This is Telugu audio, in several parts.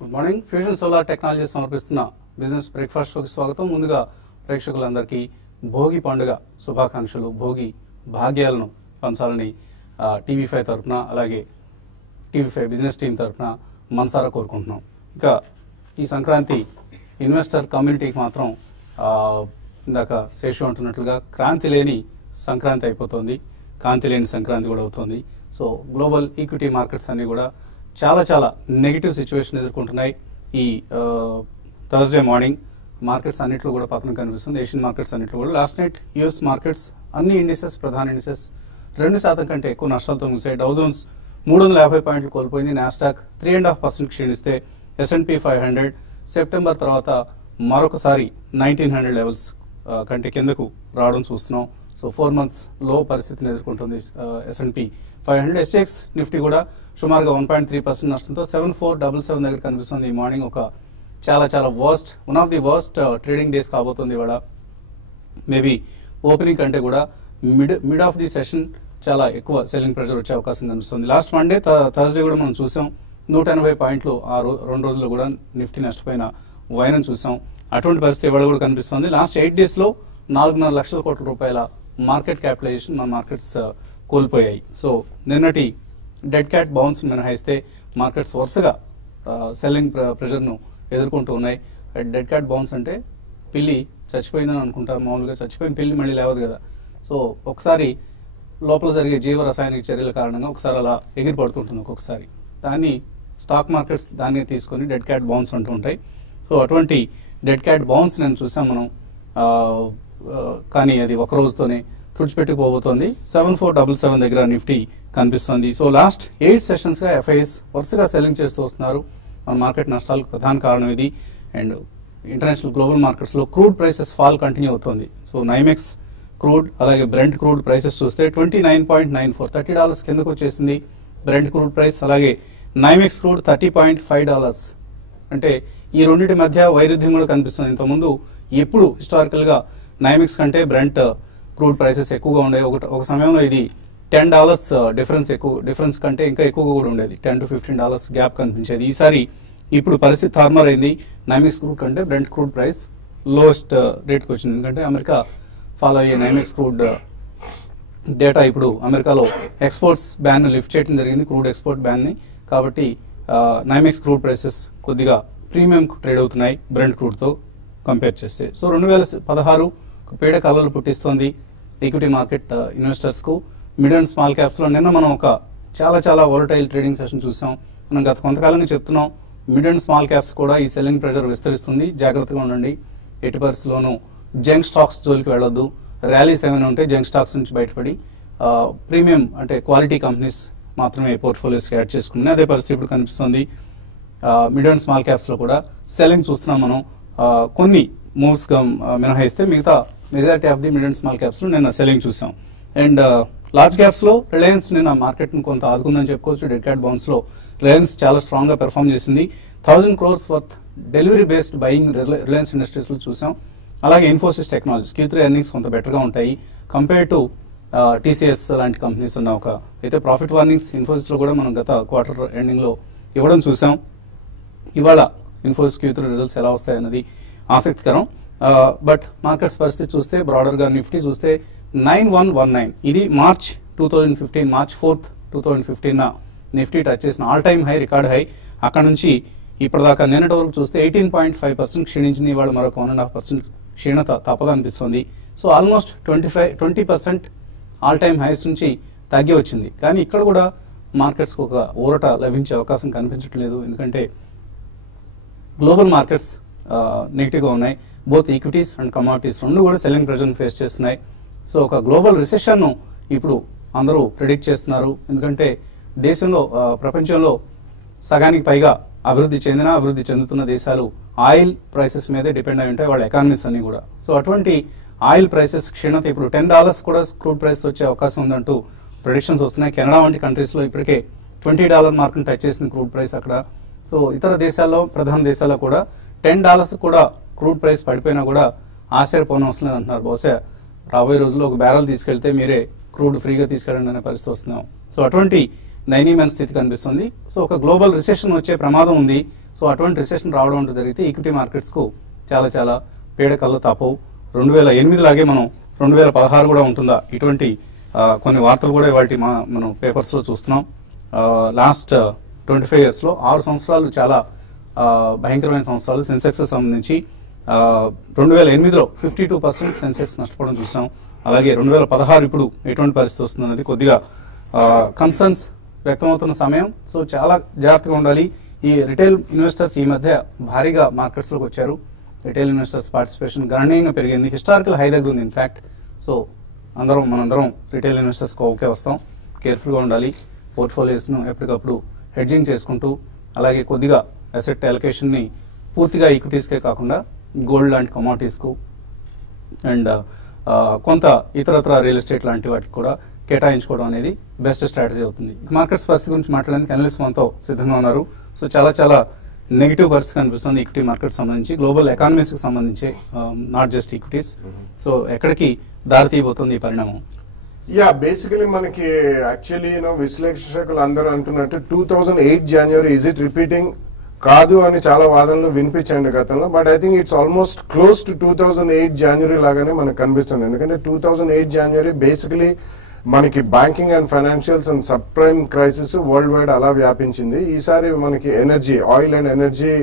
Good morning. Fusion solar technology సమర్పిస్తున్న బిజినెస్ బ్రేక్ఫాస్ట్ షోకి స్వాగతం. ముందుగా ప్రేక్షకులందరికీ భోగి పండుగ శుభాకాంక్షలు, భోగి భాగ్యాలను పంచాలని టీవీ5 తరఫున అలాగే టీవీ5 బిజినెస్ టీం తరఫున మనసారా కోరుకుంటున్నాం. ఇక ఈ సంక్రాంతి ఇన్వెస్టర్ కమ్యూనిటీకి మాత్రం ఇందాక శేషు అంటున్నట్లుగా క్రాంతి లేని సంక్రాంతి అయిపోతుంది, కాంతి లేని సంక్రాంతి కూడా అవుతుంది. సో గ్లోబల్ ఈక్విటీ మార్కెట్స్ అన్ని కూడా చాలా చాలా నెగిటివ్ సిచ్యువేషన్ ఎదుర్కొంటున్నాయి. ఈ థర్స్డే మార్నింగ్ మార్కెట్స్ అన్నింటిలో కూడా పతనం కనిపిస్తుంది. ఏషియన్ మార్కెట్స్ అన్నింటిలో కూడా. లాస్ట్ నైట్ యూఎస్ మార్కెట్స్ అన్ని ఇండిసెస్, ప్రధాన ఇండిసెస్ 2% కంటే ఎక్కువ నష్టాలతో ముగిశాయి. డౌ జోన్స్ 350 పాయింట్లు కోల్పోయింది. నాస్డాక్ 3.5% క్షీణిస్తే S&P 500 సెప్టెంబర్ తర్వాత మరొకసారి 1900 లెవెల్స్ కంటే కిందకు రావడం చూస్తున్నాం. సో 4 months లో పరిస్థితిని ఎదుర్కొంటుంది S&P 500. SGX నిఫ్టీ కూడా సుమారుగా 1.3% నష్టంతో 7477 దగ్గర కనిపిస్తుంది. ఈ మార్నింగ్ ఒక చాలా చాలా one of the worst trading days కాబోతుంది ఇవాళ. మేబీ ఓపెనింగ్ కంటే కూడా మిడ్ ఆఫ్ ది సెషన్ చాలా ఎక్కువ సెల్లింగ్ ప్రెషర్ వచ్చే అవకాశం కనిపిస్తుంది. లాస్ట్ మండే థర్స్డే కూడా మనం చూసాం 180 పాయింట్లు ఆ 2 రోజుల్లో కూడా నిఫ్టీ నష్టపోయిన వైనం చూసాం. అటువంటి పరిస్థితి ఇవాళ కూడా కనిపిస్తుంది. లాస్ట్ 8 days లో 4.5 లక్షల కోట్ల రూపాయల మార్కెట్ క్యాపిటలైజేషన్ మన మార్కెట్స్ కోల్పోయాయి. సో నిన్నటి డెడ్ క్యాట్ బౌన్స్ మినహాయిస్తే మార్కెట్స్ వరుసగా సెల్లింగ్ ప్రెషర్ను ఎదుర్కొంటూ ఉన్నాయి. డెడ్ క్యాట్ బౌన్స్ అంటే పిల్లి చచ్చిపోయిందని అనుకుంటారు మామూలుగా. చచ్చిపోయిన పిల్లి మళ్ళీ లేవదు కదా. సో ఒకసారి లోపల జరిగే జీవ రసాయనిక చర్యల కారణంగా ఒకసారి అలా ఎగిరి పడుతుంటుంది ఒక్కొక్కసారి. దాన్ని స్టాక్ మార్కెట్స్ దాన్ని తీసుకొని డెడ్ క్యాట్ బౌన్స్ అంటూ ఉంటాయి. సో అటువంటి డెడ్ క్యాట్ బౌన్స్ నేను చూసాం మనం. కానీ అది ఒక రోజుతోనే తుడిచిపెట్టుకుపోబోతోంది. 7477 దగ్గర నిఫ్టీ కనిపిస్తుంది. సో లాస్ట్ 8 సెషన్స్ గా ఎఫ్ఐఎస్ వరుసగా సెల్లింగ్ చేస్తూ వస్తున్నారు. మన మార్కెట్ నష్టాలకు ప్రధాన కారణం ఇది. అండ్ ఇంటర్నేషనల్ గ్లోబల్ మార్కెట్స్ లో క్రూడ్ ప్రైసెస్ ఫాల్ కంటిన్యూ అవుతుంది. సో నైమెక్స్ క్రూడ్ అలాగే బ్రెంట్ క్రూడ్ ప్రైసెస్ చూస్తే $29.94 $30 కిందకు వచ్చేసింది బ్రెంట్ క్రూడ్ ప్రైస్. అలాగే నైమెక్స్ క్రూడ్ $30.5. అంటే ఈ రెండింటి మధ్య వైరుధ్యం కూడా కనిపిస్తుంది. ఇంతకుముందు ఎప్పుడు హిస్టారికల్ గా నైమెక్స్ కంటే బ్రెంట్ క్రూడ్ ప్రైసెస్ ఎక్కువగా ఉండేవి. ఒక సమయంలో ఇది $10 డిఫరెన్స్ కంటే ఇంకా ఎక్కువగా కూడా ఉండేది. $10 to $15 గ్యాప్ కనిపించేది. ఈసారి ఇప్పుడు పరిస్థితి తారుమారు అయింది. నైమెక్స్ క్రూడ్ కంటే బ్రెంట్ క్రూడ్ ప్రైస్ లోయెస్ట్ రేట్కి వచ్చింది. ఎందుకంటే అమెరికా ఫాలో అయ్యే నైమెక్స్ క్రూడ్ డేటా ఇప్పుడు అమెరికాలో ఎక్స్పోర్ట్స్ బ్యాన్ లిఫ్ట్ చేయడం జరిగింది, క్రూడ్ ఎక్స్పోర్ట్ బ్యాన్ ని. కాబట్టి నైమెక్స్ క్రూడ్ ప్రైసెస్ కొద్దిగా ప్రీమియం ట్రేడ్ అవుతున్నాయి బ్రెంట్ క్రూడ్ తో కంపేర్ చేస్తే. సో 2016 పీడ కలలు పుట్టిస్తోంది ఈక్విటీ మార్కెట్ ఇన్వెస్టర్స్ కు. మిడ్ అండ్ స్మాల్ క్యాప్స్ లో నిన్న మనం ఒక చాలా చాలా వోలటైల్ ట్రేడింగ్ సెషన్ చూసాం. మనం గత కొంతకాలంగా చెప్తున్నాం మిడ్ అండ్ స్మాల్ క్యాప్స్ కూడా ఈ సెల్లింగ్ ప్రెషర్ విస్తరిస్తుంది, జాగ్రత్తగా ఉండండి. ఎట్టి పరిస్థితుల్లోనూ జంక్ స్టాక్స్ జోలికి వెళ్ళొద్దు. ర్యాలీస్ ఏమైనా ఉంటే జంక్ స్టాక్స్ నుంచి బయటపడి ప్రీమియం అంటే క్వాలిటీ కంపెనీస్ మాత్రమే పోర్ట్ఫోలియోస్కి యాడ్ చేసుకుని అదే పరిస్థితి ఇప్పుడు కనిపిస్తుంది. మిడ్ అండ్ స్మాల్ క్యాప్స్ లో కూడా సెల్లింగ్ చూస్తున్నాం మనం. కొన్ని మూవ్స్ మినహాయిస్తే మిగతా majority of the mid and small caps లో నిన్న సెల్లింగ్ చూసాం. అండ్ లార్జ్ క్యాప్స్ లో రిలయన్స్ నిన్న మార్కెట్ ను కొంత ఆదుకుందని చెప్పుకోవచ్చు. డెడ్ క్యాట్ బౌన్స్ లో రిలయన్స్ చాలా స్ట్రాంగ్ గా పెర్ఫార్మ్ చేసింది. 1000 crores worth delivery based buying Reliance industries లో చూసాం. అలాగే ఇన్ఫోసిస్ టెక్నాలజీ Q3 ఎర్నింగ్స్ కొంత బెటర్ గా ఉంటాయి కంపేర్ టు TCS లాంటి కంపెనీస్ ఉన్న ఒక. అయితే ప్రాఫిట్ వార్నింగ్స్ ఇన్ఫోసిస్ లో కూడా మనం గత క్వార్టర్ ఎండింగ్ లో ఇవ్వడం చూసాం. ఇవాళ ఇన్ఫోసిస్ Q3 రిజల్ట్స్ ఎలా వస్తాయన్నది ఆసక్తికరం. బట్ మార్కెట్స్ పరిస్థితి చూస్తే బ్రాడర్ గా నిఫ్టీ చూస్తే 9119 ఇది March 2015 March 4th 2015 Nifty touch చేసిన all time high, record high. అక్కడ నుంచి ఇప్పటిదాకా నిన్నటి వరకు చూస్తే 18.5% క్షీణించింది. ఇవాళ మరొక 1.5% క్షీణత తప్పదనిపిస్తుంది. So almost 20% all time highs నుంచి తగ్గి వచ్చింది. కానీ ఇక్కడ కూడా మార్కెట్స్ ఒక ఊరట లభించే అవకాశం కనిపించట్లేదు. ఎందుకంటే గ్లోబల్ మార్కెట్స్ నెగిటివ్ గా ఉన్నాయి. బోత్ ఈక్విటీస్ అండ్ కమాడిటీస్ రెండు కూడా సెల్లింగ్ ప్రెషర్ ఫేస్ చేస్తున్నాయి. సో ఒక గ్లోబల్ రిసెషన్ ను ఇప్పుడు అందరూ ప్రిడిక్ట్ చేస్తున్నారు. ఎందుకంటే దేశంలో ప్రపంచంలో సగానికి పైగా అభివృద్ధి చెందుతున్న దేశాలు ఆయిల్ ప్రైసెస్ మీదే డిపెండ్ అయి ఉంటాయి వాళ్ళ ఎకానమీస్ అన్ని కూడా. సో అటువంటి ఆయిల్ ప్రైసెస్ క్షీణత ఇప్పుడు $10 కూడా క్రూడ్ ప్రైస్ వచ్చే అవకాశం ఉందంటూ ప్రిడిక్షన్స్ వస్తున్నాయి. కెనడా వంటి కంట్రీస్ లో ఇప్పటికే $20 మార్క్ టచ్ చేసింది క్రూడ్ ప్రైస్ అక్కడ. సో ఇతర దేశాల్లో ప్రధాన దేశాల్లో కూడా $10 కూడా క్రూడ్ ప్రైస్ పడిపోయినా కూడా ఆశ్చర్యపోవడం అవసరం లేదంటున్నారు. బహుశా రాబోయే రోజుల్లో ఒక బ్యారల్ తీసుకెళ్తే మీరే క్రూడ్ ఫ్రీగా తీసుకెళ్ళండి అనే పరిస్థితి వస్తున్నాం. సో అటువంటి దయనీయమైన స్థితి కనిపిస్తుంది. సో ఒక గ్లోబల్ రిసెషన్ వచ్చే ప్రమాదం ఉంది. సో అటువంటి రిసెషన్ రావడం అంటూ జరిగితే ఈక్విటీ మార్కెట్స్ కు చాలా చాలా పీడకల్లో తప్పవు. 2008 లాగే మనం 2016 కూడా ఉంటుందా, ఇటువంటి కొన్ని వార్తలు కూడా వాటి మనం పేపర్స్ లో చూస్తున్నాం. లాస్ట్ 25 years లో 6 సంవత్సరాలు చాలా భయంకరమైన సంవత్సరాలు సెన్సెక్స్ సంబంధించి. 2008లో 52% సెన్సెక్స్ నష్టపోవడం చూసాం. అలాగే 2016 ఇప్పుడు ఎటువంటి పరిస్థితి వస్తుందనేది కొద్దిగా కన్సర్న్స్ వ్యక్తమవుతున్న సమయం. సో చాలా జాగ్రత్తగా ఉండాలి. ఈ రిటైల్ ఇన్వెస్టర్స్ ఈ మధ్య భారీగా మార్కెట్స్ లోకి వచ్చారు. రిటైల్ ఇన్వెస్టర్స్ పార్టిసిపేషన్ గణనీయంగా పెరిగింది. హిస్టారికల్ హై దగ్గర ఉంది ఇన్ఫాక్ట్. సో మనందరం రిటైల్ ఇన్వెస్టర్స్ ఓకే వస్తాం. కేర్ఫుల్గా ఉండాలి. పోర్ట్ఫోలియోస్ను ఎప్పటికప్పుడు హెడ్జింగ్ చేసుకుంటూ, అలాగే కొద్దిగా అసెట్ అలొకేషన్ని పూర్తిగా ఈక్విటీస్కే కాకుండా గోల్డ్ లాంటి కమోడిటీస్కు అండ్ కొంత ఇతరత్ర రియల్ ఎస్టేట్ లాంటి వాటికి కూడా కేటాయించుకోవడం అనేది బెస్ట్ స్ట్రాటజీ అవుతుంది. మార్కెట్స్ పరిస్థితి గురించి మాట్లాడేందుకు అనలిస్ట్ మనతో సిద్ధంగా ఉన్నారు. సో చాలా చాలా నెగిటివ్ పరిస్థితి కనిపిస్తుంది ఈక్విటీ మార్కెట్ సంబంధించి, గ్లోబల్ ఎకానమీస్ కి సంబంధించి, నాట్ జస్ట్ ఈక్విటీస్. సో ఎక్కడికి దారి తీయబోతుంది ఈ పరిణామం? బేసికలీ మనకి యాక్చువల్లీ విశ్లేషకులు అందరూ అంటున్నట్టు 2008 January ఇస్ ఇట్ రిపీటింగ్ కాదు అని చాలా వాదనలు వినిపించండి గతంలో. But I think it's almost close to 2008 January లాగానే మనకు కనిపిస్తుంది. ఎందుకంటే 2008 January బేసికలీ మనకి banking and financials and sub prime crisis world wide అలా వ్యాపించింది. ఈసారి మనకి ఎనర్జీ, ఆయిల్ అండ్ ఎనర్జీ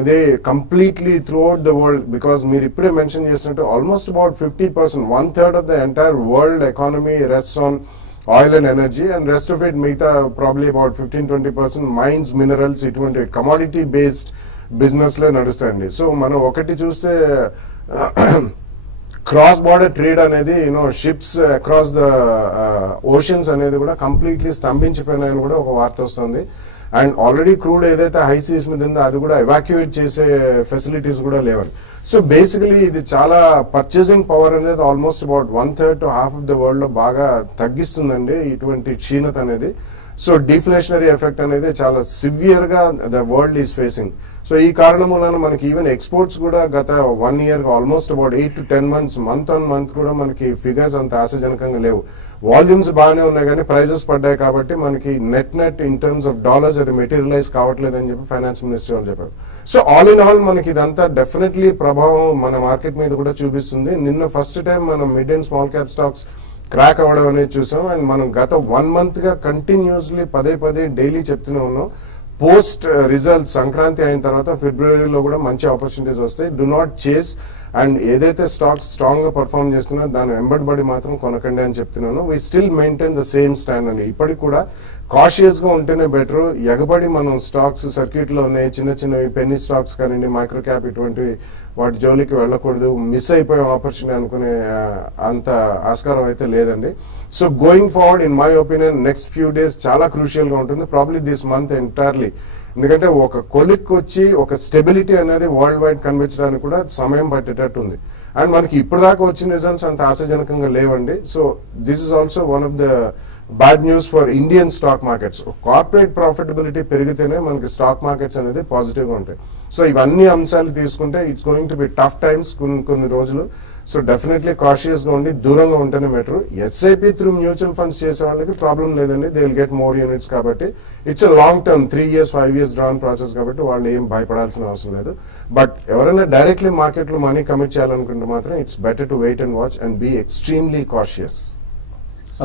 ఇది completely throughout the world. Because మీరు ఇప్పుడే మెన్షన్ చేసినట్టు almost about 50%, 1/3 of the entire world economy rests on oil and energy, and rest of it మిగతా ప్రాబ్లీ అబౌట్ 15-20% మైన్స్, మినరల్స్, ఇటువంటి కమోడిటీ బేస్డ్ బిజినెస్ లో నడుస్తాయండి. సో మనం ఒకటి చూస్తే క్రాస్ బార్డర్ ట్రేడ్ అనేది షిప్స్ అక్రాస్ ద ఓషన్స్ అనేది కూడా కంప్లీట్లీ స్తంభించిపోయినాయని కూడా ఒక వార్త వస్తుంది. అండ్ ఆల్రెడీ క్రూడ్ ఏదైతే హై సీస్ మీద ఉందో అది కూడా ఎవాక్యుయేట్ చేసే ఫెసిలిటీస్ కూడా లేవండి. సో బేసికలీ ఇది చాలా పర్చేసింగ్ పవర్ అనేది almost about 1/3 to half of the world లో బాగా తగ్గిస్తుందండి ఇటువంటి క్షీణత అనేది. సో డిఫ్లేషనరీ ఎఫెక్ట్ అనేది చాలా సివియర్ గా the world is facing. So ఈ కారణం వలన మనకి ఈవెన్ ఎక్స్పోర్ట్స్ కూడా గత 1 year almost about 8 to 10 months month on month కూడా మనకి ఫిగర్స్ అంత ఆశాజనకంగా లేవు. వాల్యూమ్స్ బాగానే ఉన్నాయి కానీ ప్రైజెస్ పడ్డాయి కాబట్టి మనకి net in terms of dollars అది మెటీరియలైజ్ కావట్లేదు అని చెప్పి ఫైనాన్స్ మినిస్టర్ వాళ్ళు చెప్పారు. సో ఆల్ ఇన్ ఆల్ మనకి ఇదంతా డెఫినెట్లీ ప్రభావం మన మార్కెట్ మీద కూడా చూపిస్తుంది. నిన్న ఫస్ట్ టైం మనం mid and small cap stocks crack అవ్వడం అనేది చూసాం. అండ్ మనం గత 1 month గా కంటిన్యూస్లీ పదే డైలీ చెప్తూనే ఉన్నాం. పోస్ట్ రిజల్ట్స్ సంక్రాంతి అయిన తర్వాత ఫిబ్రవరిలో కూడా మంచి ఆపర్చునిటీస్ వస్తాయి. డు నాట్ చేస్. అండ్ ఏదైతే స్టాక్స్ స్ట్రాంగ్ గా పర్ఫార్మ్ చేస్తున్నారో దాని వెంబడి మాత్రం కొనకండి అని చెప్తున్నాను. We still maintain the same stand అండి. ఇప్పటికి కూడా కాషియస్ గా ఉంటేనే బెటర్. ఎగబడి మనం స్టాక్స్ సర్క్యూట్ లో ఉన్నాయి చిన్నవి పెన్నీ స్టాక్స్ కానివ్వండి, మైక్రో క్యాప్ ఇటువంటి వాటి జోలికి వెళ్ళకూడదు. మిస్ అయిపోయే ఆపర్చునిటీ అనుకునే అంత ఆస్కారం అయితే లేదండి. So going forward in my opinion next few days చాలా క్రూషియల్ గా ఉంటుంది. Probably this month entirely. ఎందుకంటే ఒక కొలిక్ వచ్చి ఒక స్టెబిలిటీ అనేది వరల్డ్ వైడ్ కనిపించడానికి కూడా సమయం పట్టేటట్టు ఉంది. అండ్ మనకి ఇప్పుడు దాకా వచ్చిన రిజల్ట్స్ అంత ఆశాజనకంగా లేవండి. So this is also one of the bad news for Indian stock markets. Corporate profitability పెరిగితేనే మనకి స్టాక్ మార్కెట్స్ అనేది పాజిటివ్ గా ఉంటాయి. సో ఇవన్నీ అంశాలు తీసుకుంటే it's going to be tough times కొన్ని రోజులు. సో డెఫినెట్లీ కాషియస్ గా ఉండి దూరంగా ఉంటేనే better. SIP through mutual funds చేసే వాళ్ళకి ప్రాబ్లం లేదండి. They will get more units కాబట్టి it's long term 3 years 5 years drawn process కాబట్టి వాళ్ళు ఏం భయపడాల్సిన అవసరం లేదు. బట్ ఎవరైనా డైరెక్ట్లీ మార్కెట్ లో మనీ కమిట్ చేయాలనుకుంటే మాత్రం it's better to wait and watch and be extremely cautious.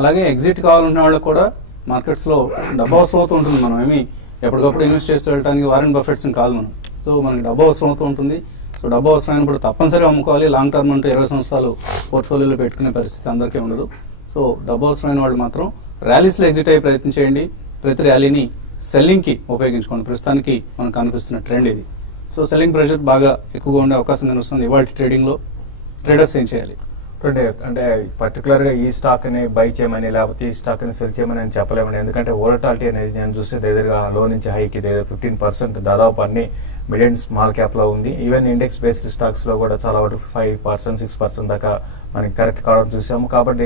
అలాగే ఎగ్జిట్ కావాలన్న వాళ్ళకి కూడా మార్కెట్స్ లో డబ్బు అవసరం అవుతూ ఉంటుంది. మనం ఏమి ఎప్పటికప్పుడు ఇన్వెస్ట్ చేస్తూ వెళ్ళడానికి వారెన్ బఫెట్స్ కాదు మనం. సో మనకి డబ్బు అవసరం అవుతూ ఉంటుంది. సో డబ్బు అవసరమైనప్పుడు తప్పనిసరిగా అమ్ముకోవాలి. లాంగ్ టర్మ్ అంటే 20 సంవత్సరాలు పోర్ట్ఫోలియోలో పెట్టుకునే పరిస్థితి అందరికీ ఉండదు. సో డబ్బు అవసరమైన వాళ్ళు మాత్రం ర్యాలీస్లో ఎగ్జిట్ అయ్యే ప్రయత్నం చేయండి. ప్రతి ర్యాలీని సెల్లింగ్ కి ఉపయోగించుకోండి. ప్రస్తుతానికి మనకు కనిపిస్తున్న ట్రెండ్ ఇది. సో సెల్లింగ్ ప్రెషర్ బాగా ఎక్కువగా ఉండే అవకాశం కనిపిస్తుంది. ఇవాళ ట్రేడింగ్ లో ట్రేడర్స్ ఏం చేయాలి అంటే పర్టికులర్ గా ఈ స్టాక్ ని బై చేయమని లేకపోతే ఈ స్టాక్ ని సెల్ చేయమని అని చెప్పలేమండి. ఎందుకంటే వోలటాలిటీ అనేది నేను చూస్తే దగ్గరగా లో నుంచి హైకి 15% దాదాపు అన్ని మిడ్ అండ్ స్మాల్ క్యాప్ లో ఉంది. ఈవెన్ ఇండెక్స్ బేస్డ్ స్టాక్స్ లో కూడా చాలా వరకు 5%, 6% దాకా మనకి కరెక్ట్ కావడం చూసాము. కాబట్టి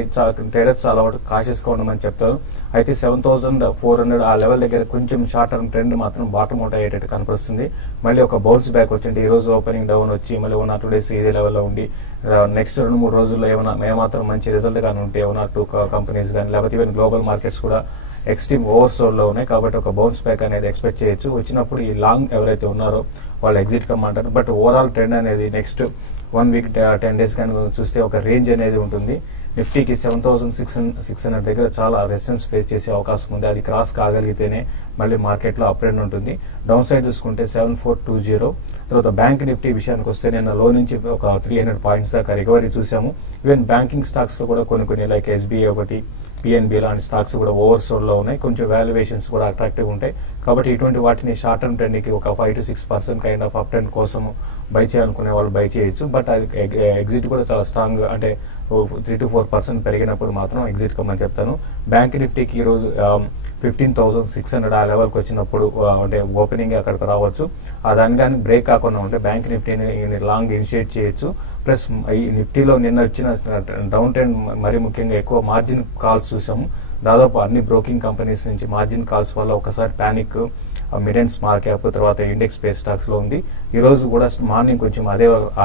ట్రేడర్స్ చాలా వరకు కాషియస్ గా ఉండమని చెప్తారు. అయితే 7,400 ఆ లెవెల్ దగ్గర కొంచెం షార్ట్ టర్మ్ ట్రెండ్ మాత్రం బాటమ్ అవుట్ అయ్యేటట్టు కనిపిస్తుంది. మళ్ళీ ఒక బౌన్స్ బ్యాక్ వచ్చింది. ఈ రోజు ఓపెనింగ్ డౌన్ వచ్చి మళ్ళీ 1 or 2 days ఇదే లెవెల్లో ఉండి నెక్స్ట్ 2-3 రోజుల్లో ఏమాత్రం మంచి రిజల్ట్ కానీ ఉంటే 1 or 2 కంపెనీస్ కానీ లేకపోతే ఈవెన్ గ్లోబల్ మార్కెట్స్ కూడా ఎక్స్ట్రీమ్ ఓవర్సోల్ లో ఉన్నాయి. కాబట్టి ఒక బౌన్స్ బ్యాక్ అనేది ఎక్స్పెక్ట్ చేయొచ్చు. వచ్చినప్పుడు ఈ లాంగ్ ఎవరైతే ఉన్నారో వాళ్ళు ఎగ్జిట్ కమ్మంటారు. బట్ ఓవరాల్ ట్రెండ్ అనేది నెక్స్ట్ 1 week 10 days కానీ చూస్తే ఒక రేంజ్ అనేది ఉంటుంది. నిఫ్టీకి 7,600 దగ్గర చాలా రెసిస్టెన్స్ ఫేస్ చేసే అవకాశం ఉంది. అది క్రాస్ కాగలిగితేనే మళ్ళీ మార్కెట్ లో అప్ ట్రెండ్ ఉంటుంది. డౌన్ సైడ్ చూసుకుంటే 7,420. తర్వాత బ్యాంక్ నిఫ్టీ విషయానికి వస్తే నిన్న లో నుంచి ఒక 300 పాయింట్స్ దాకా రికవరీ చూసాము. ఈవెన్ బ్యాంకింగ్ స్టాక్స్ లో కూడా కొన్ని లైక్ ఎస్బీఐ ఒకటి, పిఎన్బి లాంటి స్టాక్స్ కూడా ఓవర్సోల్ లో ఉన్నాయి. కొంచెం వాల్యుయేషన్స్ కూడా అట్రాక్టివ్ ఉంటాయి. కాబట్టి ఇటువంటి వాటిని షార్ట్ టర్మ్ ట్రెండ్ కి ఒక 5 to 6% kind of up trend కోసం బై చేయాలనుకునే వాళ్ళు బై చేయొచ్చు. బట్ అది ఎగ్జిట్ కూడా చాలా స్ట్రాంగ్ అంటే 3 to 4% పెరిగినప్పుడు మాత్రం ఎగ్జిట్ కమ్మని చెప్తాను. బ్యాంక్ నిఫ్టీకి ఈ రోజు 15,600 ఆ లెవెల్కి వచ్చినప్పుడు అంటే ఓపెనింగ్ అక్కడికి రావచ్చు. దాని కానీ బ్రేక్ కాకుండా ఉంటే బ్యాంక్ నిఫ్టీని లాంగ్ ఇనిషియేట్ చేయొచ్చు. ప్లస్ ఈ నిఫ్టీలో నిన్న వచ్చిన డౌన్ ట్రెండ్ మరీ ముఖ్యంగా ఎక్కువ మార్జిన్ కాల్స్ చూసాము. దాదాపు అన్ని బ్రోకింగ్ కంపెనీస్ నుంచి మార్జిన్ కాల్స్ వల్ల ఒకసారి panic mid and small cap తర్వాత ఇండెక్స్ బేస్ స్టాక్స్ లో ఉంది. ఈ రోజు కూడా మార్నింగ్ కొంచెం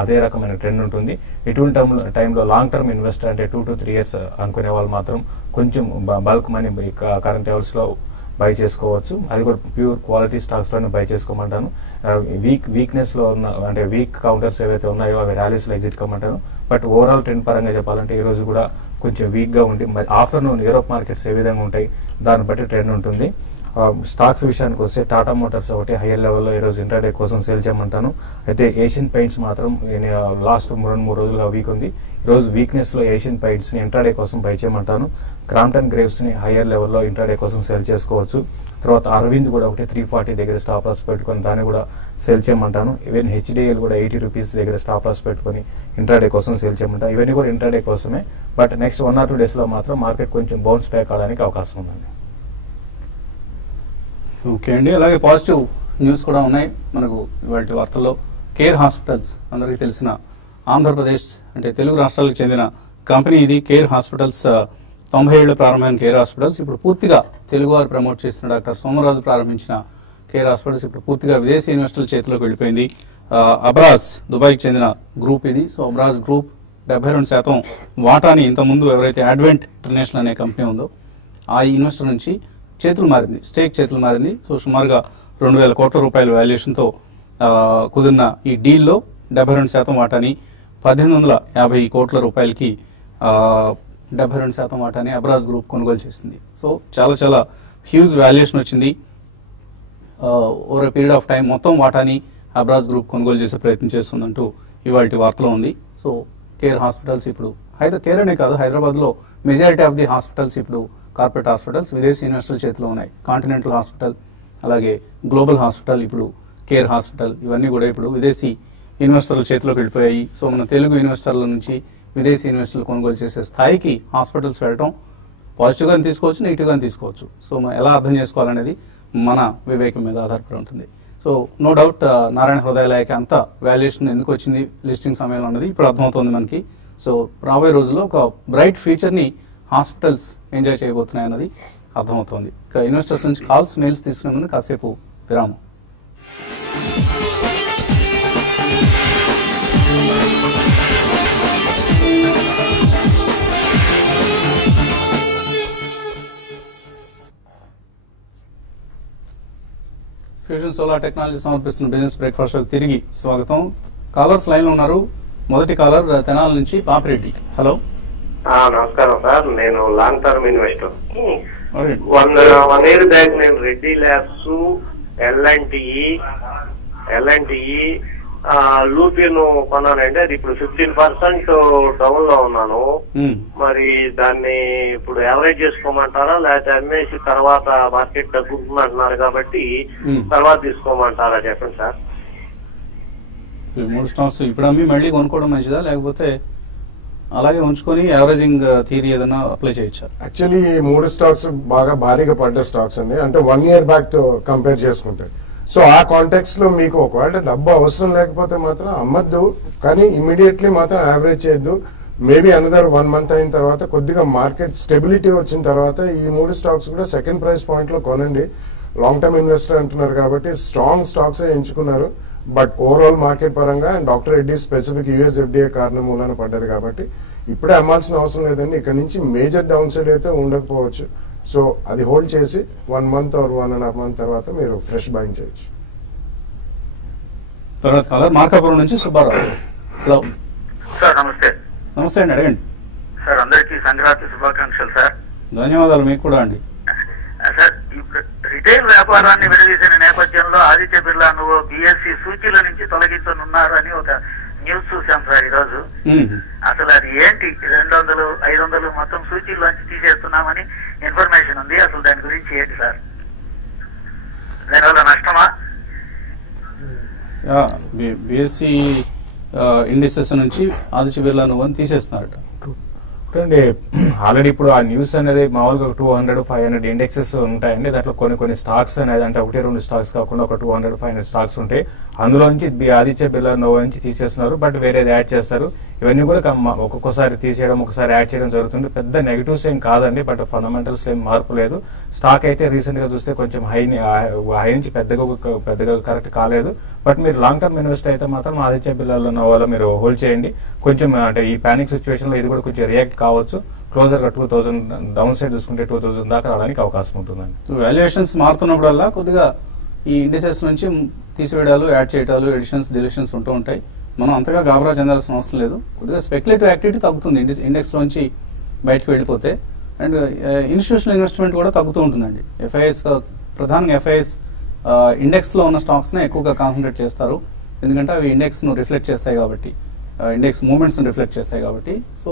అదే రకమైన ట్రెండ్ ఉంటుంది. ఇటువంటి టైంలో లాంగ్ టర్మ్ ఇన్వెస్టర్ అంటే 2 to 3 years అనుకునే వాళ్ళు మాత్రం కొంచెం బల్క్ మనీ కరెంట్ లెవెల్స్ లో బై చేసుకోవచ్చు. అది కూడా ప్యూర్ క్వాలిటీ స్టాక్స్ లోనే బై చేసుకోమంటాను. వీక్నెస్ లో ఉన్న అంటే వీక్ కౌంటర్స్ ఏవైతే ఉన్నాయో అవి ర్యాలీస్ లో ఎగ్జిట్ కమ్మంటాను. బట్ ఓవరాల్ ట్రెండ్ పరంగా చెప్పాలంటే ఈ రోజు కూడా కొంచెం వీక్ గా ఉండి ఆఫ్టర్నూన్ యూరోప్ మార్కెట్స్ ఏ విధంగా ఉంటాయి దాన్ని బట్టి ట్రెండ్ ఉంటుంది. స్టాక్స్ విషయానికి వస్తే టాటా మోటార్స్ ఒకటి హైయర్ లెవెల్లో ఈ రోజు ఇంట్రాడే కోసం సేల్ చేయమంటాను. అయితే ఏషియన్ పెయింట్స్ మాత్రం లాస్ట్ 2-3 రోజులుగా వీక్ ఉంది. ఈ రోజు వీక్నెస్ లో ఏషియన్ పెయింట్స్ ని ఇంట్రాడే కోసం బై చేయమంటాను. క్రాంప్టన్ గ్రేవ్స్ ని హైయర్ లెవెల్లో ఇంట్రాడే కోసం సేల్ చేసుకోవచ్చు. తర్వాత అరవింద్ కూడా ఒకటి 340 దగ్గర స్టాప్ లాస్ పెట్టుకొని దాన్ని కూడా సేల్ చేయమంటాను. ఈవెన్ హెచ్డిఎల్ కూడా 80 రూపీస్ దగ్గర స్టాప్ లాస్ పెట్టుకొని ఇంట్రాడే కోసం సేల్ చేయమంటాను. ఇవన్నీ కూడా ఇంట్రాడే కోసమే. బట్ నెక్స్ట్ 1 or 2 days లో మాత్రం మార్కెట్ కొంచెం బౌన్స్ బ్యాక్ అవడానికి అవకాశం ఉందండి. ఓకే అండి, అలాగే పాజిటివ్ న్యూస్ కూడా ఉన్నాయి మనకు ఇవాళ వార్తల్లో. కేర్ హాస్పిటల్స్ అందరికీ తెలిసిన ఆంధ్రప్రదేశ్ అంటే తెలుగు రాష్ట్రాలకు చెందిన కంపెనీ ఇది. కేర్ హాస్పిటల్స్ 90 ఏళ్ల ప్రారంభమైన కేర్ హాస్పిటల్స్ ఇప్పుడు పూర్తిగా తెలుగువారు ప్రమోట్ చేసిన డాక్టర్ సోమరాజు ప్రారంభించిన కేర్ హాస్పిటల్స్ ఇప్పుడు పూర్తిగా విదేశీ ఇన్వెస్టర్ల చేతిలోకి వెళ్ళిపోయింది. అబ్రాజ్ దుబాయ్కి చెందిన గ్రూప్ ఇది. సో అబ్రాజ్ గ్రూప్ 72% వాటాని ఇంతకుముందు ఎవరైతే అడ్వెంట్ ఇంటర్నేషనల్ అనే కంపెనీ ఉందో ఆ ఇన్వెస్టర్ నుంచి చేతులు మారింది, స్టేక్ చేతులు మారింది. సో సుమారుగా 2,000 కోట్ల రూపాయల వాల్యుయేషన్తో కుదిరిన ఈ డీల్లో 72% వాటాని 1,850 కోట్ల రూపాయలకి 72% వాటాని అబ్రాజ్ గ్రూప్ కొనుగోలు చేసింది. సో చాలా చాలా హ్యూజ్ వాల్యుయేషన్ వచ్చింది. ఓవర్ పీరియడ్ ఆఫ్ టైం మొత్తం వాటాని అబ్రాజ్ గ్రూప్ కొనుగోలు చేసే ప్రయత్నం చేస్తుందంటూ ఇవాళ వార్తలో ఉంది. సో కేర్ హాస్పిటల్స్ ఇప్పుడు కేర్ అనే కాదు, హైదరాబాద్ లో మెజారిటీ ఆఫ్ ది హాస్పిటల్స్ ఇప్పుడు కార్పొరేట్ హాస్పిటల్స్ విదేశీ ఇన్వెస్టర్ల చేతిలో ఉన్నాయి. కాంటినెంటల్ హాస్పిటల్ అలాగే గ్లోబల్ హాస్పిటల్ ఇప్పుడు కేర్ హాస్పిటల్ ఇవన్నీ కూడా ఇప్పుడు విదేశీ ఇన్వెస్టర్ల చేతిలోకి వెళ్ళిపోయాయి. సో మన తెలుగు ఇన్వెస్టర్ల నుంచి విదేశీ ఇన్వెస్టర్లు కొనుగోలు చేసే స్థాయికి హాస్పిటల్స్ వెళ్ళటం పాజిటివ్ గా తీసుకోవచ్చు, నెగిటివ్ గా తీసుకోవచ్చు. సో మనం ఎలా అర్థం చేసుకోవాలనేది మన వివేకం మీద ఆధారపడి ఉంటుంది. సో నో డౌట్ నారాయణ హృదయాలయకి అంత వాల్యుయేషన్ ఎందుకు వచ్చింది లిస్టింగ్ సమయంలో అన్నది ఇప్పుడు అర్థమవుతుంది మనకి. సో రాబోయే రోజుల్లో ఒక బ్రైట్ ఫ్యూచర్ ని హాస్పిటల్స్ ఎంజాయ్ చేయబోతున్నాయి అన్నది అర్థమవుతోంది. ఇక ఇన్వెస్టర్స్ నుంచి కాల్స్ మెయిల్స్ తీసుకునే ముందు కాసేపు విరామం. ఫ్యూజన్ సోలార్ టెక్నాలజీ సమర్పిస్తున్న బిజినెస్ బ్రేక్ఫాస్ట్ షోకి తిరిగి స్వాగతం. కాలర్స్ లైన్ లో ఉన్నారు. మొదటి కాలర్ తెనాలి నుంచి పాపిరెడ్డి. హలో, నమస్కారం సార్. నేను long term investor. 1 year back నేను రెడ్డి ల్యాబ్స్, ఎల్ఎన్టీఈ, లూపిన్ కొన్నానండి. అది ఇప్పుడు 15% డౌన్ లో ఉన్నాను. మరి దాన్ని ఇప్పుడు యావరేజ్ చేసుకోమంటారా లేకపోతే అమ్మేసి తర్వాత మార్కెట్ తగ్గుతుందంటున్నారు కాబట్టి తర్వాత తీసుకోమంటారా చెప్పండి సార్. 3 స్టాక్స్ ఇప్పుడు అమ్మి మళ్ళీ కొనుక్కోవడం మంచిదా లేకపోతే అలాగే ఉంచుకొని యావరేజింగ్ థియరీ ఏదైనా అప్లై చేయొచ్చా? యాక్చువల్లీ 3 స్టాక్స్ బాగా భారీగా పడ్డ స్టాక్స్ అండి. అంటే 1 year బ్యాక్ తో కంపేర్ చేసుకుంటే. సో ఆ కాంటెక్స్ట్ లో మీకు ఒకవేళ డబ్బు అవసరం లేకపోతే మాత్రం అమ్మద్దు, కానీ ఇమీడియట్లీ మాత్రం యావరేజ్ చేయొద్దు. మేబీ అనదర్ 1 month అయిన తర్వాత కొద్దిగా మార్కెట్ స్టెబిలిటీ వచ్చిన తర్వాత ఈ 3 స్టాక్స్ కూడా సెకండ్ ప్రైస్ పాయింట్ లో కొనండి. లాంగ్ టర్మ్ ఇన్వెస్టర్ అంటున్నారు కాబట్టి స్ట్రాంగ్ స్టాక్స్ ఎంచుకున్నారు. బట్ ఓవరాల్ మార్కెట్ పరంగా and doctor Reddy specific US FDA కారణం మూలన పడ్డది కాబట్టి ఇప్పుడే అమ్మాల్సిన అవసరం లేదండి. ఇక్కడ నుంచి మేజర్ డౌన్ సైడ్ అయితే ఉండకపోవచ్చు. సో అది హోల్డ్ చేసి 1 month or 1.5 months తర్వాత మీరు ఫ్రెష్ బయింగ్ చేయొచ్చు. తర్వాత కాలర్ మార్కాపురం నుంచి సుబ్బారావు. హలో సార్, నమస్తే. నమస్తే అండి, అడగండి సార్, అందరికీ సంక్రాంతి శుభాకాంక్షలు సార్. ధన్యవాదాలు మీకు కూడా అండి. సార్, ఇప్పుడు రిటైల్ వ్యాపారాన్ని విడదీసిన నేపథ్యంలో ఆదిత్య బిర్లా నువ్వు బిఎస్సి సూచీల నుంచి తొలగించనున్నారు అని ఒక న్యూస్ చూసాం సార్ ఈరోజు. అసలు అది ఏంటి? 200, 500 మొత్తం సూచీల్లోంచి తీసేస్తున్నామని ఇన్ఫర్మేషన్ ఉంది. అసలు దాని గురించి ఏంటి సార్? దానివల్ల నష్టమా? బిఎస్సి ఇండిసెస్ నుంచి ఆదిత్య బిర్లా నువ్వు తీసేస్తున్నారట. ఆల్రెడీ ఇప్పుడు ఆ న్యూస్ అనేది మామూలుగా 200, 500 ఇండెక్సెస్ ఉంటాయండి. దాంట్లో కొన్ని స్టాక్స్ అనేది అంటే 1-2 స్టాక్స్ కాకుండా ఒక 200, 500 స్టాక్స్ ఉంటాయి. అందులో నుంచి ఆదిత్య బిర్లా నోవా నుంచి తీసేస్తున్నారు, బట్ వేరేది యాడ్ చేస్తారు. ఇవన్నీ కూడా ఒక్కొక్కసారి తీసేయడం, ఒకసారి యాడ్ చేయడం జరుగుతుంది. పెద్ద నెగిటివ్స్ ఏం కాదండి, బట్ ఫండమెంటల్స్ ఏం మార్పు లేదు. స్టాక్ అయితే రీసెంట్ గా చూస్తే కొంచెం హై నుంచి పెద్దగా కరెక్ట్ కాలేదు. బట్ మీరు లాంగ్ టర్మ్ ఇన్వెస్ట్ అయితే మాత్రం ఆదిత్య బిర్లా నోవాలో మీరు హోల్డ్ చేయండి. కొంచెం అంటే ఈ పానిక్ సిచ్యువేషన్ లో ఇది కూడా కొంచెం రియాక్ట్ కావచ్చు. క్లోజర్ గా 2000 డౌన్ సైడ్ చూసుకుంటే 2000 దాకా రావడానికి అవకాశం ఉంటుందండి. వాల్యుయేషన్స్ మారుతున్నప్పుడల్లా కొద్దిగా ఈ ఇండిసెస్ నుంచి తీసివేయడాలు, యాడ్ చేయడాలు, ఎడిషన్స్, డిలిషన్స్ ఉంటూ ఉంటాయి. మనం అంతగా గాబరా చెందాల్సిన అవసరం లేదు. కొద్దిగా స్పెక్యులేటివ్ యాక్టివిటీ తగ్గుతుంది ఇండెక్స్ లోంచి బయటకు వెళ్ళిపోతే. అండ్ ఇన్స్టిట్యూషనల్ ఇన్వెస్ట్మెంట్ కూడా తగ్గుతూ ఉంటుందండి. ఎఫ్ఐఎస్ ప్రధానంగా ఎఫ్ఐఎస్ ఇండెక్స్ లో ఉన్న స్టాక్స్ నే ఎక్కువగా కాన్సన్ట్రేట్ చేస్తారు. ఎందుకంటే అవి ఇండెక్స్ ను రిఫ్లెక్ట్ చేస్తాయి కాబట్టి, ఇండెక్స్ మూవ్మెంట్స్ ను రిఫ్లెక్ట్ చేస్తాయి కాబట్టి. సో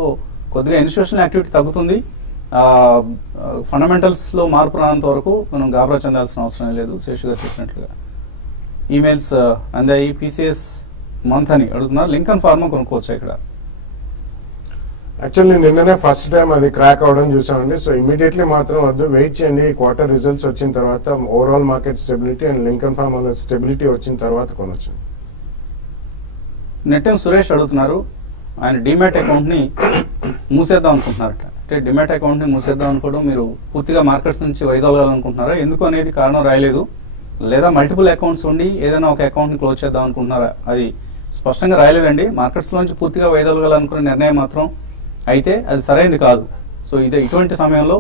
కొద్దిగా ఇన్స్టిట్యూషనల్ యాక్టివిటీ తగ్గుతుంది. ఫండమెంటల్స్ లో మార్పు రానంత వరకు మనం గాబరా చెందాల్సిన అవసరం లేదు. శేషు గారు చెప్పినట్లుగా ఈమెయిల్స్ అందాయి. పీసీఎస్ మంత్ అని అడుగుతున్నారు. లింకన్ ఫార్మా కొనుక్కోవచ్చు ఇక్కడ. యాక్చువల్లీ నిన్ననే ఫస్ట్ టైం అది క్రాక్ అవడం చూసామండి. సో ఇమీడియట్లీ మాత్రం వద్దు, వెయిట్ చేయండి. క్వార్టర్ రిజల్ట్స్ వచ్చిన తర్వాత overall market stability and Lincoln pharma stability వచ్చిన తర్వాత కొనొచ్చు. నెట్టెం సురేష్ అడుగుతున్నారు. ఆయన డిమాట్ అకౌంట్ ని మూసేద్దాం అనుకుంటున్నారట. అంటే డిమాట్ అకౌంట్ ని మూసేద్దాం అనుకోవడం మీరు పూర్తిగా మార్కెట్స్ నుంచి వైదొలగాలనుకుంటున్నారా? ఎందుకు అనేది కారణం రాయలేదు. లేదా మల్టిపుల్ అకౌంట్స్ ఉండి ఏదైనా ఒక అకౌంట్ ని క్లోజ్ చేద్దాం అనుకుంటున్నారా? అది స్పష్టంగా రాయలేదండి. మార్కెట్స్ లోంచి పూర్తిగా వైదొలగాలనుకునే నిర్ణయం మాత్రం అయితే అది సరైనది కాదు. సో ఇటువంటి సమయంలో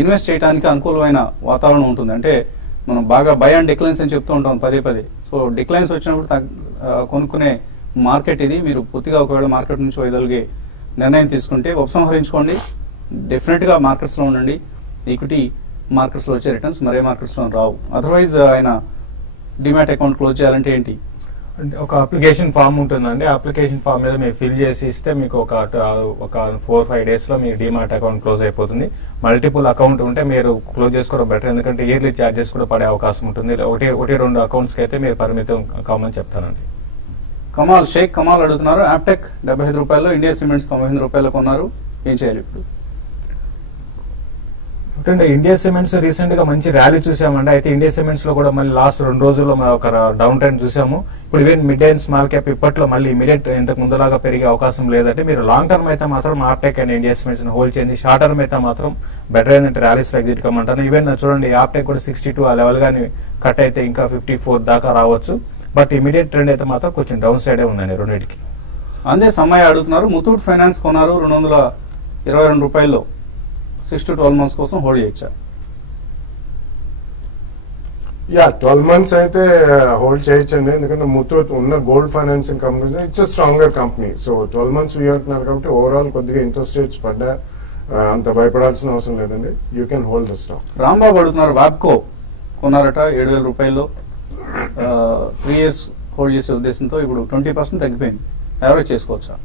ఇన్వెస్ట్ చేయడానికి అనుకూలమైన వాతావరణం ఉంటుంది. అంటే మనం బాగా బై అండ్ డిక్లైన్స్ అని చెప్తూ ఉంటాం పదే. సో డిక్లైన్స్ వచ్చినప్పుడు కొనుక్కునే మార్కెట్ ఇది. మీరు పూర్తిగా ఒకవేళ మార్కెట్ నుంచి వైదొలిగే నిర్ణయం తీసుకుంటే ఉపసంహరించుకోండి. డెఫినెట్ గా మార్కెట్స్ లో ఉండండి. ఈక్విటీ మార్కెట్స్ లో వచ్చే రిటర్న్స్ మరే మార్కెట్స్ లో రావు. అదర్వైజ్ ఆయన డిమాట్ అకౌంట్ క్లోజ్ చేయాలంటే ఏంటి? ఒక అప్లికేషన్ ఫామ్ ఉంటుందండి. అప్లికేషన్ ఫామ్ మీద మీరు ఫిల్ చేసి ఇస్తే మీకు ఒక 4-5 days లో మీ డిమాట్ అకౌంట్ క్లోజ్ అయిపోతుంది. మల్టిపుల్ అకౌంట్ ఉంటే మీరు క్లోజ్ చేసుకోవడం బెటర్, ఎందుకంటే ఇయర్లీ ఛార్జెస్ కూడా పడే అవకాశం ఉంటుంది. ఒకటి 2 అకౌంట్స్ కి అయితే మీరు పరిమితం కామని చెప్తానండి. షేక్ కమాల్ అడుగుతున్నారు. యాప్టెక్ 75 రూపాయలు, ఇండియా సిమెంట్స్ 98 రూపాయలు కొన్నారు. ఏం చేయాలి ఇప్పుడు? ఇండియా సిమెంట్స్ రీసెంట్ గా మంచి ర్యాలీ చూసామండి. అయితే ఇండియా సిమెంట్స్ లో కూడా మళ్ళీ లాస్ట్ 2 రోజుల్లో ఒక డౌన్ ట్రెండ్ చూసాము. ఇప్పుడు even mid and small cap ఇప్పట్లో మళ్ళీ ఇమీడియట్ ఇంతకు ముందులాగా పెరిగే అవకాశం లేదంటే మీరు లాంగ్ టర్మ్ అయితే మాత్రం Aptech and India cements hold చేయండి. షార్ట్ టర్మ్ అయితే మాత్రం బెటర్ ఏంటంటే ర్యాలీస్ లో ఎగ్జిట్ కమ్మంటాను. ఈవెన్ చూడండి ఆప్టెక్ కూడా 62 ఆ లెవెల్ గానీ కట్ అయితే ఇంకా 54 దాకా రావచ్చు. బట్ ఇమీడియట్ ట్రెండ్ అయితే మాత్రం కొంచెం డౌన్ సైడే ఉందండి రెండింటికి. అందే సమయ అడుగుతున్నారు. ముతూట్ ఫైనాన్స్ కొన్నారు 222 రూపాయల్లో. 6 to 12 months కోసం హోల్డ్ చేయొచ్చా? 12 months అయితే హోల్డ్ చేయొచ్చండి. ఎందుకంటే ముతూట్ ఉన్న gold financing company it's stronger company. So 12 months అంటున్నారు కాబట్టి ఓవరాల్ కొద్దిగా ఇంట్రెస్ట్ రేట్స్ పడ్డా అంత భయపడాల్సిన అవసరం లేదండి. You can hold the stock. Rambabu అడుగుతున్నారు. వాప్కో కొన్నారట 7,000 రూపాయల్లో. 3 years హోల్డ్ చేసే ఉద్దేశంతో ఇప్పుడు 20% తగ్గిపోయింది. యావరేజ్ చేసుకోవచ్చా?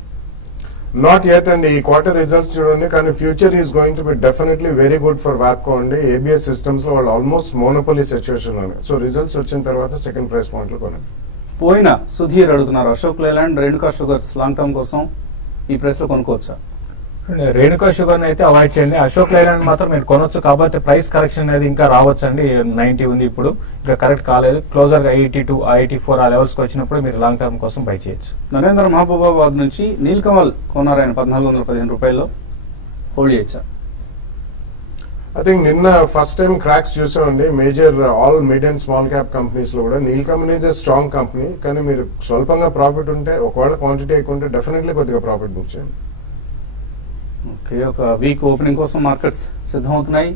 నాట్ యెట్ అండి. ఈ క్వార్టర్ రిజల్ట్స్ చూడండి, కానీ future is going to be definitely very good for వాప్కో అండి. ఏబిఎస్ సిస్టమ్స్ లో వాళ్ళు ఆల్మోస్ట్ మోనోపోలీ సిచ్యువేషన్ లో. సో రిజల్ట్స్ వచ్చిన తర్వాత సెకండ్ ప్రైస్ పాయింట్ లో కొనండి. పోయిన సుధీర్ అడుగుతున్నారు. Ashok Leyland, Renuka sugars long term కోసం ఈ ప్రైస్ లో కొనుక్కోవచ్చా? రేణుకా షుగర్ అయితే అవాయిడ్ చేయండి. అశోక్ లైలాండ్ మాత్రం మీరు కొనొచ్చు, కాబట్టి ప్రైస్ కరెక్షన్ అనేది ఇంకా రావచ్చు అండి. 90 ఉంది ఇప్పుడు, ఇంకా కరెక్ట్ కాలేదు. క్లోజర్ గా 82, 84 ఆ లెవెల్స్ కి వచ్చినప్పుడు మీరు లాంగ్ టర్మ్ కోసం బై చేయొచ్చు. నరేంద్ర మహబూబాబాద్ నుంచి నీల్కమల్ కొన్నారు ఆయన 1415 రూపాయల్లో, హోల్డ్ చేయొచ్చా? ఐ థింక్ నిన్న ఫస్ట్ టైం క్రాక్స్ చూసామండి. Major all mid and small cap companies లో కూడా నీల్కమల్ ఈజ్ స్ట్రాంగ్ కంపెనీ, కానీ మీరు స్వల్పంగా ప్రాఫిట్ ఉంటే, ఒకవేళ క్వాంటిటీ ఎక్కువ ఉంటే డెఫినెట్లీ కొద్దిగా ప్రాఫిట్ బుక్ చేయండి. ఓకే, ఒక వీక్ ఓపెనింగ్ కోసం మార్కెట్స్ సిద్ధమవుతున్నాయి.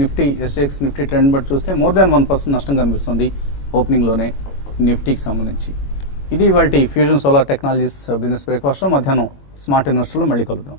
నిఫ్టీ SGX నిఫ్టీ ట్రెండ్ బట్టి చూస్తే మోర్ దాన్ 1% నష్టం కనిపిస్తుంది ఓపెనింగ్ లోనే నిఫ్టీకి సంబంధించి. ఇది ఇవాల్టి fusion solar technologies business breakfast. మధ్యాహ్నం స్మార్ట్ ఇన్వెస్టర్లు మళ్ళీ కలుద్దాం.